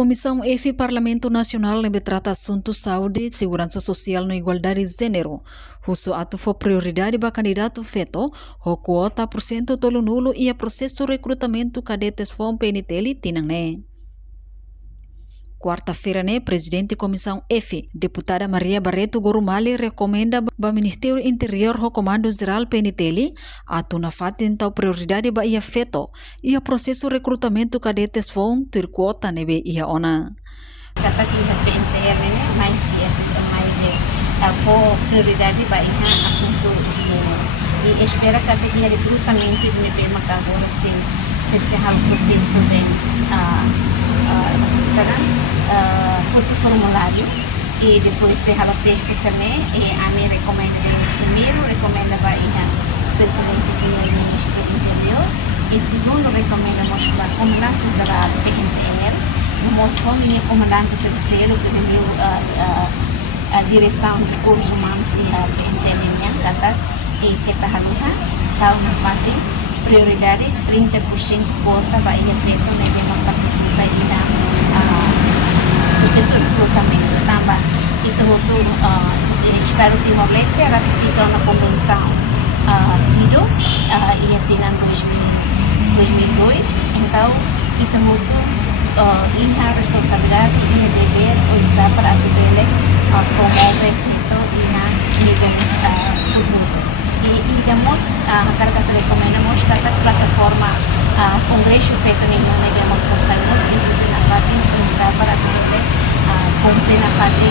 Comissão EFI Parlamento Nacional lembra trata assunto saúde, segurança social e igualdade de gênero. Russo ato for prioridade para candidato feto, o quota por cento tolo nulo e a processo de recrutamento cadetes FOM PNTL tinang ne. Quarta-feira, Presidente Comissão EFI, deputada Maria Barreto Gorumali recomenda ao Ministério Interior o Comando Geral PNTL atu na fatin tau prioridade ba ia feto e a processo recrutamento cadetes FOM ter quota nebe ia ona. Kata kita PNTR ini mais dia mais for prioridade ba ia assunto e espera que dia recrutamento nebe makagora se hal processo bem foto formulário e depois se ela teste também e a mim primeiro recomenda para ser excelência senhor ministro do interior e segundo recomendamos para o comandante geral PNTR numa só minha comandante terceiro que deu a direção de recursos humanos e a PNTR minha kata e que tá haluha tá uma fase prioridade 30% quota para ir feito na demanda participa e na processo de recrutamento também. E todo o Estado de Timor-Leste ratificou na Convenção CIDO e em 2002. Então, e também a responsabilidade e o dever usar para poder promover feito e na nível futuro. E temos a carga que recomendamos que a plataforma Congresso feito em nível funcionários isso se na parte usar para poder cumprir na parte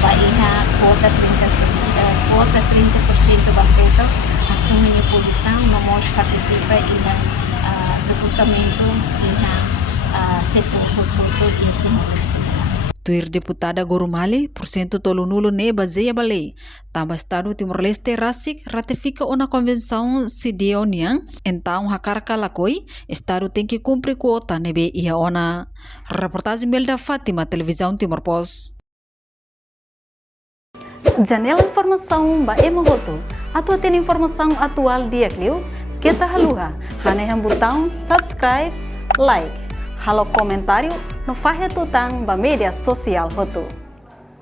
Bahia quota 30% vai feito assume a posição vamos participar e recrutamento e na setor produtor e Timor-Leste. Tuir deputada Gorumali, porcento tolo nulo ne baseia balei. Tamba Estado Timor-Leste rasik ratifica uma convenção CIDO niang, então hakarka lakoi, Estado tem que cumprir quota nebe ia ona. Reportagem Melda Fátima, Televisão Timor Post. Janela informação ba emogoto. Atua tem informação atual dia kliu, kita haluha, haneham botão subscribe, like. Halo komentário no fahe tutang ba media sosial hotu.